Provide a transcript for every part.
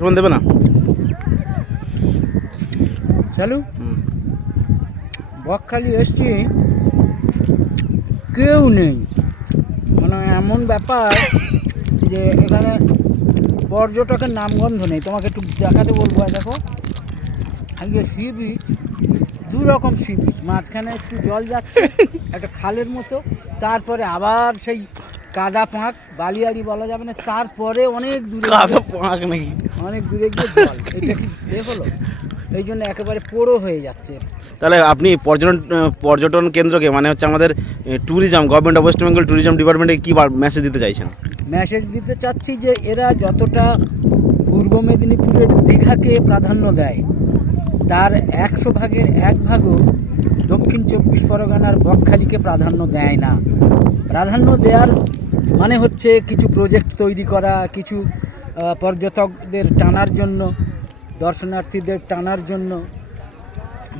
Phone দেবে না? চালু? বকখালি এসছি। কেউ নেই। মানে এমন ব্যাপার যে এখানে পর্যটকের নামগন্ধ নেই। তোমাকে একটু দেখাতে বলব এই দেখো। আজকে সি বিচ দু রকম সি বিচ মাঝখানে একটু জল যাচ্ছে একটা খালের মতো। তারপরে আবার সেই কাদা পাঁক বালিয়াড়ি বলা যাবে না তারপরে অনেক দূরে কাদা পাঁক নাকি? অনেক দূরে গিয়ে জল এটা কি এ হলো? এই জন্য একেবারে পোড়ো হয়ে যাচ্ছে। তাহলে আপনি পর্যটন পর্যটন কেন্দ্রকে মানে হচ্ছে আমাদের tourism government of West Bengal tourism ডিপার্টমেন্টে কি মেসেজ দিতে চাইছেন? মেসেজ দিতে চাচ্ছি যে এরা যতটা পূর্ব মেদিনীপুরের দীঘাকে প্রাধান্য দেয় তার একশো ভাগের এক ভাগও দক্ষিণ চব্বিশ পরগনার বকখালিকে প্রাধান্য দেয় না। প্রাধান্য দেওয়ার মানে হচ্ছে কিছু প্রজেক্ট তৈরি করা, কিছু পর্যটকদের টানার জন্য, দর্শনার্থীদের টানার জন্য,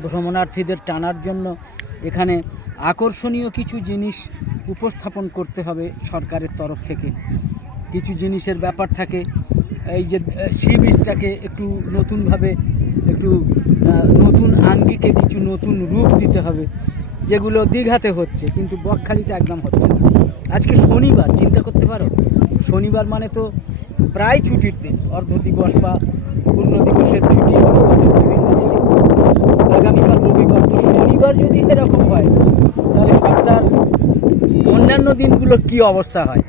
ভ্রমণার্থীদের টানার জন্য এখানে আকর্ষণীয় কিছু জিনিস উপস্থাপন করতে হবে সরকারের তরফ থেকে। কিছু জিনিসের ব্যাপার থাকে, এই যে সি বিচটাকে একটু নতুনভাবে, একটু নতুন আঙ্গিকে কিছু নতুন রূপ দিতে হবে, যেগুলো দীঘাতে হচ্ছে, কিন্তু বকখালিতে একদম হচ্ছে না। আজকে শনিবার, চিন্তা করতে পারো? শনিবার মানে তো প্রায় ছুটির দিন। অর্ধ দিবস বা পূর্ণ দিবসের ছুটি আগামীকাল, রবিবার। তো শনিবার যদি এরকম হয়, তাহলে সপ্তাহ অন্যান্য দিনগুলো কি অবস্থা হয়?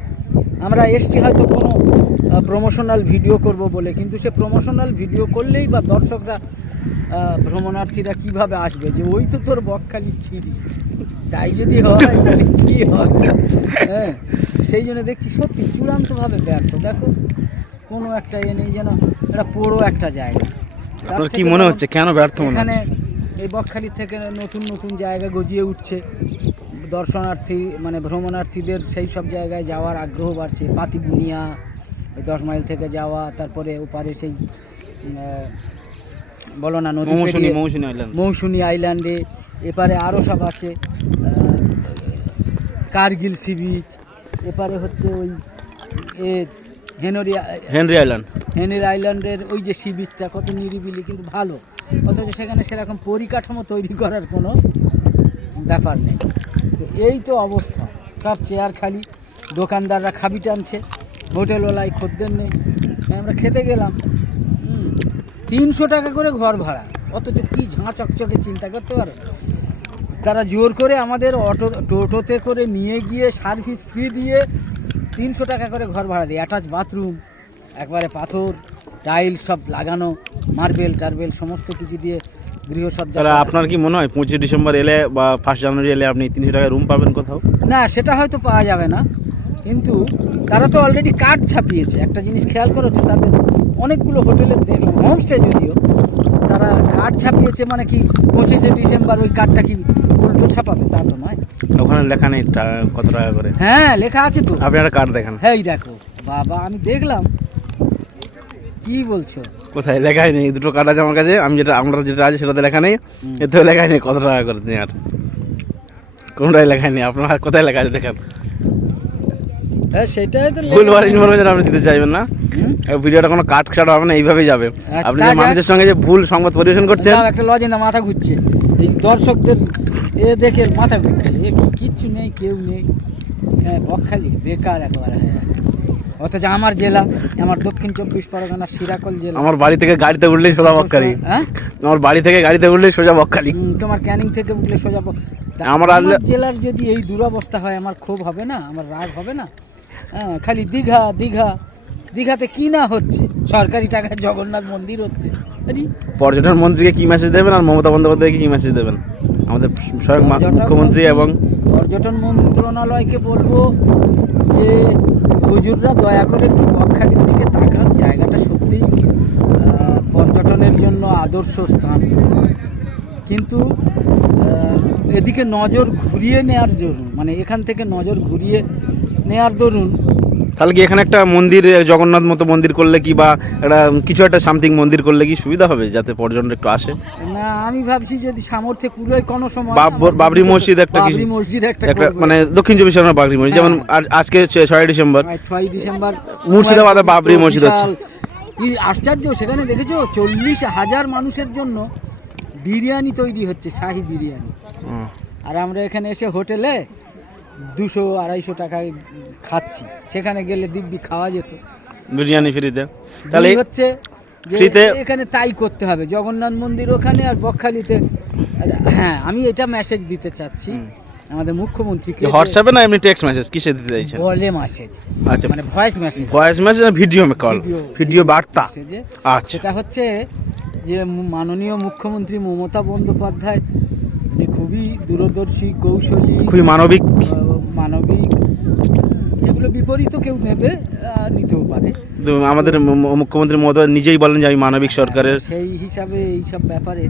আমরা এসছি হয়তো কোনো প্রমোশনাল ভিডিও করব বলে, কিন্তু সে প্রমোশনাল ভিডিও করলেই বা দর্শকরা ভ্রমণার্থীরা কীভাবে আসবে? যে ওই তো তোর বকখালি ছিড়ি তাই যদি হয় কি হবে? হ্যাঁ সেই জন্য দেখছি সত্যি চূড়ান্তভাবে ব্যর্থ। দেখো কোনো একটা এ নেই যেন এটা পুরো একটা জায়গা। আপনার কি মনে হচ্ছে? কেন ব্যর্থ মনে এখানে এই বকখালি থেকে নতুন নতুন জায়গা গজিয়ে উঠছে। দর্শনার্থী মানে ভ্রমণার্থীদের সেই সব জায়গায় যাওয়ার আগ্রহ বাড়ছে। পাতিবুনিয়া ওই দশ মাইল থেকে যাওয়া তারপরে ওপারে সেই বলো না নদী মৌসুনি আইল্যান্ডে এপারে আরও সব আছে কার্গিল সি বিচ এপারে হচ্ছে ওই এ হেনরি হেনরি আইল্যান্ড। হেনরি আইল্যান্ডের ওই যে সি বিচটা কত নিরিবিলি কিন্তু ভালো। অথচ সেখানে সেরকম পরিকাঠামো তৈরি করার কোনো ব্যাপার নেই। তো এই তো অবস্থা। সব চেয়ার খালি দোকানদাররা খাবি টানছে হোটেলওয়ালায় খদ্দের নেই। আমরা খেতে গেলাম। তিনশো টাকা করে ঘর ভাড়া। অথচ কি ঝাঁ চকচকে চিন্তা করতে পারো? তারা জোর করে আমাদের অটো টোটোতে করে নিয়ে গিয়ে সার্ভিস ফি দিয়ে তিনশো টাকা করে ঘর ভাড়া দেয়। অ্যাটাচ বাথরুম একবারে পাথর টাইল সব লাগানো মার্বেল টার্বেল সমস্ত কিছু দিয়ে গৃহসজ্জা তাহলে আপনার কি মনে হয় পঁচিশে ডিসেম্বর এলে বা ফার্স্ট জানুয়ারি এলে আপনি তিনশো টাকায় রুম পাবেন কোথাও? না সেটা হয়তো পাওয়া যাবে না। কিন্তু তারা তো অলরেডি কার্ড ছাপিয়েছে। একটা জিনিস খেয়াল করেছে? তাদের অনেকগুলো হোটেলের দেখলাম হোমস্টে যদিও তারা কার্ড ছাপিয়েছে মানে কি পঁচিশে ডিসেম্বর ওই কার্ডটা কি উল্টো ছাপাবে? তা তো নয়। ওখানে লেখা নেই কত টাকা করে? হ্যাঁ লেখা আছে তো। আপনি একটা কার্ড দেখান। হ্যাঁ এই দেখো। বাবা আমি দেখলাম। কি বলছো? কোথায়? লেখাই নেই। দুটো কার্ড আছে আমার কাছে। আমি যেটা আমরা যেটা আছে সেটাতে লেখা নেই। এতেও লেখাই নেই কত টাকা করে নেই আর। কোনটাই লেখাই নেই। আপনার কোথায় লেখা আছে দেখেন। হ্যাঁ সেটাই তো লেখা। ভুলবার ইনফরমেশন আপনি দিতে চাইবেন না? ভিডিওটা কোনো কাট হবে না এইভাবেই যাবে। আর আপনি যে মানুষের সঙ্গে যে ভুল সংবাদ পরিবেশন করছেন একটা লজে না মাথা ঘুরছে। এই দর্শকদের এ দেখে মাথা ঘুরছে। এ কিচ্ছু নেই কেউ নেই। হ্যাঁ বকখালি বেকার একবার। হ্যাঁ অথচ আমার জেলা আমার দক্ষিণ চব্বিশ পরগনা সিরাকল জেলা। আমার বাড়ি থেকে গাড়িতে উঠলেই সোজা বকখালি। হ্যাঁ? আমার বাড়ি থেকে গাড়িতে উঠলেই সোজা বকখালি। তোমার ক্যানিং থেকে উঠলে সোজা আমার জেলার যদি এই দুরবস্থা হয় আমার ক্ষোভ হবে না? আমার রাগ হবে না? হ্যাঁ খালি দীঘা দীঘা দীঘাতে কি না হচ্ছে? সরকারি টাকায় জগন্নাথ মন্দির হচ্ছে। পর্যটন মন্ত্রীকে কি মেসেজ দেবেন আর মমতা বন্দ্যোপাধ্যায়কে কি মেসেজ দেবেন? আমাদের স্বয়ং মুখ্যমন্ত্রী এবং পর্যটন মন্ত্রণালয়কে বলব যে হুজুররা দয়া করে একটু বকখালির দিকে তাকান। জায়গাটা সত্যিই পর্যটনের জন্য আদর্শ স্থান। কিন্তু এদিকে নজর ঘুরিয়ে নেওয়ার জন্য মানে এখান থেকে নজর ঘুরিয়ে নেওয়ার দরুন তাহলে কি এখানে একটা মন্দির জগন্নাথ মতো মন্দির করলে কি বা একটা কিছু একটা সামথিং মন্দির করলে কি সুবিধা হবে যাতে পর্যটন একটু আসে? না আমি ভাবছি যদি সামর্থ্যে কুলোয় কোনো সময় বাব- বাবরি মসজিদ একটা কি- বাবরি মসজিদ একটা মানে দক্ষিণ চব্বিশ পরগনা বাবরি মসজিদ যেমন হ্যাঁ। আজকে ছয় ডিসেম্বর। ছয় ডিসেম্বর। মুর্শিদাবাদে বাবরি মসজিদ হচ্ছে। কি আশ্চর্য সেখানে দেখেছ? চল্লিশ হাজার মানুষের জন্য বিরিয়ানি তৈরি হচ্ছে শাহি বিরিয়ানি। আর আমরা এখানে এসে হোটেলে দুশো আড়াইশো টাকায় খাচ্ছি। সেখানে গেলে দিব্যি খাওয়া যেত। বিরিয়ানি ফ্রিতে। তাহলে হচ্ছে ফ্রিতে- এখানে তাই করতে হবে। জগন্নাথ মন্দির ওখানে আর বকখালিতে। হ্যাঁ আমি এটা মেসেজ দিতে চাচ্ছি আমাদের মুখ্যমন্ত্রীকে হোয়াটসঅ্যাপে না এমনি টেক্সট মেসেজ কিসে দিতে চাইছেন? বলে মেসেজ আচ্ছা। মানে ভয়েস মেসেজ ভয়েস মেসেজ না ভিডিও কল ভিডিও বার্তা? আচ্ছা। সেটা হচ্ছে যে মাননীয় মুখ্যমন্ত্রী মমতা বন্দ্যোপাধ্যায় খুবই দূরদর্শী কৌশলী খুবই মানবিক। মানবিক এগুলো বিপরীতও কেউ ভেবে নিতেও পারে আমাদের মুখ্যমন্ত্রী মমতা নিজেই বলেন যে আমি মানবিক সরকারের সেই হিসাবে এইসব ব্যাপারে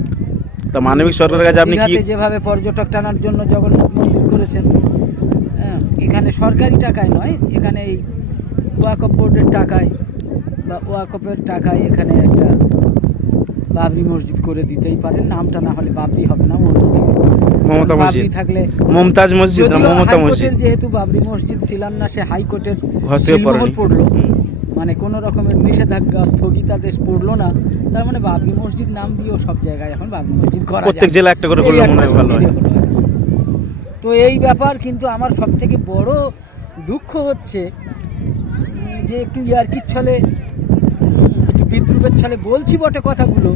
তা মানবিক সরকারের কাছে আপনি কি যেভাবে পর্যটক টানার জন্য জগন্নাথ মন্দির করেছেন হ্যাঁ, এখানে সরকারি টাকায় নয় এখানে এই ওয়াকফ বোর্ডের টাকায় বা ওয়াকফের টাকায় এখানে একটা বাবরি মসজিদ করে দিতেই পারেন নামটা না হলে বাবরি হবে না অন্যদিকে। মমতা মসজিদ। থাকলে মমতাজ মসজিদ না মমতা মসজিদ। যেহেতু বাবরি মসজিদ ছিলাম না সে হাইকোর্টের পড়েনি। পড়ল। মানে কোনো রকমের নিষেধাজ্ঞা স্থগিতাদেশ পড়ল না। তার মানে বাবরি মসজিদ নাম দিয়েও সব জায়গায় এখন বাবরি মসজিদ করা প্রত্যেক জেলা একটা করে করলে মনে হয় ভালো হয়। তো এই ব্যাপার কিন্তু আমার সব থেকে বড় দুঃখ হচ্ছে যে একটু ইয়ার্কির ছলে একটু বিদ্রুপের ছলে বলছি বটে কথাগুলো।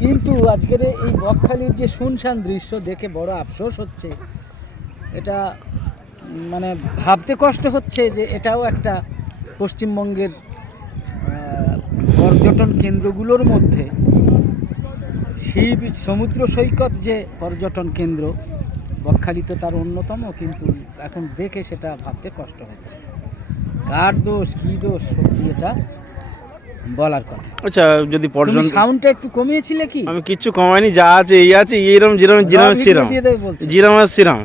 কিন্তু আজকের এই বকখালির যে শুনশান দৃশ্য দেখে বড় আফসোস হচ্ছে। এটা মানে ভাবতে কষ্ট হচ্ছে যে এটাও একটা পশ্চিমবঙ্গের পর্যটন কেন্দ্রগুলোর মধ্যে। বিচ সমুদ্র সৈকত যে পর্যটন কেন্দ্র, বকখালি তো তার অন্যতম, কিন্তু এখন দেখে সেটা ভাবতে কষ্ট হচ্ছে। কার দোষ, কী দোষ, সত্যি এটা? বলার কথা। আচ্ছা যদি পর্যটন সাউন্ডটা একটু কমিয়েছিলে কি? আমি কিচ্ছু কমাইনি যা আছে এই আছে এইরম যেরম যেরম ভিডিও সিরাম। জিরাম আর সিরাম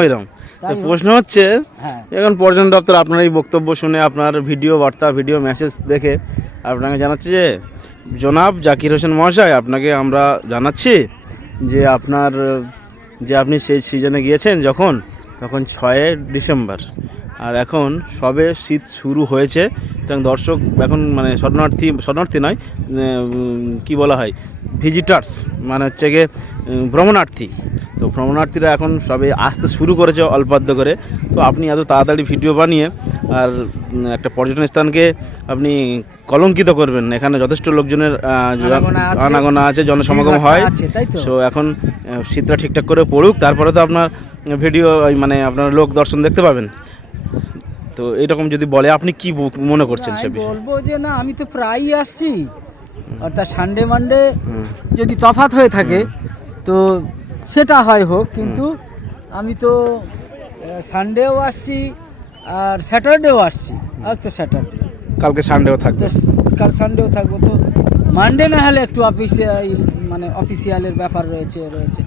ওইরম। তো তাই হোক। প্রশ্ন হচ্ছে হ্যাঁ। এখন পর্যটন দপ্তর আপনার এই বক্তব্য শুনে আপনার ভিডিও বার্তা ভিডিও মেসেজ দেখে আপনাকে জানাচ্ছি যে জনাব জাকির হোসেন মহাশয় আপনাকে আমরা জানাচ্ছি যে আপনার যে আপনি সেই সিজনে গিয়েছেন যখন তখন ছয় ডিসেম্বর। আর এখন সবে শীত শুরু হয়েছে। সুতরাং দর্শক এখন মানে শরণার্থী শরণার্থী নয় কি বলা হয় ভিজিটার্স মানে হচ্ছে গিয়ে ভ্রমণার্থী। তো ভ্রমণার্থীরা এখন সবে আসতে শুরু করেছে অল্পাদ্য করে। তো আপনি এত তাড়াতাড়ি ভিডিও বানিয়ে আর একটা পর্যটন স্থানকে আপনি কলঙ্কিত করবেন। এখানে যথেষ্ট লোকজনের আনাগোনা আছে। জনসমাগম হয়। তো? সো এখন শীতটা ঠিকঠাক করে পড়ুক তারপরে তো আপনার ভিডিও ওই মানে আপনার লোক দর্শন দেখতে পাবেন। তো এরকম যদি বলে আপনি কি মনে করছেন সে বিষয়ে? বলব যে না আমি তো প্রায়ই আসছি। অর্থাৎ সানডে মানডে যদি তফাৎ হয়ে থাকে তো সেটা হয় হোক কিন্তু আমি তো সানডেও আসছি আর স্যাটারডেও আসছি। আজ তো স্যাটারডে কালকে সানডেও থাকবে। কাল সানডেও থাকব। তো মানডে না হলে একটু অফিসিয়াল মানে অফিসিয়ালের ব্যাপার রয়েছে রয়েছে।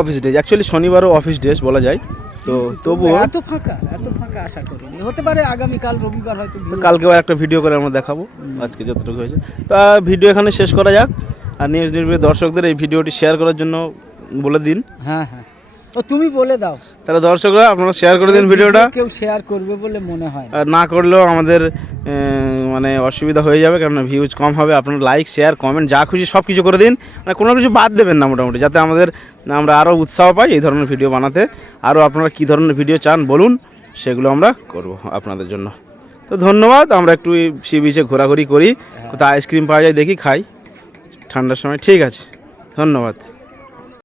অফিস ডেজ অ্যাকচুয়ালি শনিবারও অফিস ডেজ বলা যায়। তো তবুও এত ফাঁকা এত ফাঁকা আশা করিনি। হতে পারে আগামীকাল রবিবার হয়তো কালকেও একটা ভিডিও করে আমরা দেখাবো আজকে যতটুকু হয়েছে। তা ভিডিও এখানে শেষ করা যাক আর নিউজ দর্শকদের এই ভিডিওটি শেয়ার করার জন্য বলে দিন। হ্যাঁ হ্যাঁ। ও তুমি বলে দাও। তাহলে দর্শকরা আপনারা শেয়ার করে দিন ভিডিওটা। কেউ শেয়ার করবে বলে মনে হয়। আর না করলেও আমাদের মানে অসুবিধা হয়ে যাবে কারণ ভিউজ কম হবে। আপনারা লাইক শেয়ার কমেন্ট যা খুশি সব কিছু করে দিন। মানে কোনো কিছু বাদ দেবেন না মোটামুটি যাতে আমাদের আমরা আরও উৎসাহ পাই এই ধরনের ভিডিও বানাতে। আরও আপনারা কী ধরনের ভিডিও চান বলুন সেগুলো আমরা করব আপনাদের জন্য। তো ধন্যবাদ আমরা একটু সি বিচে ঘোরাঘুরি করি। কোথাও আইসক্রিম পাওয়া যায় দেখি খাই। ঠান্ডার সময় ঠিক আছে। ধন্যবাদ।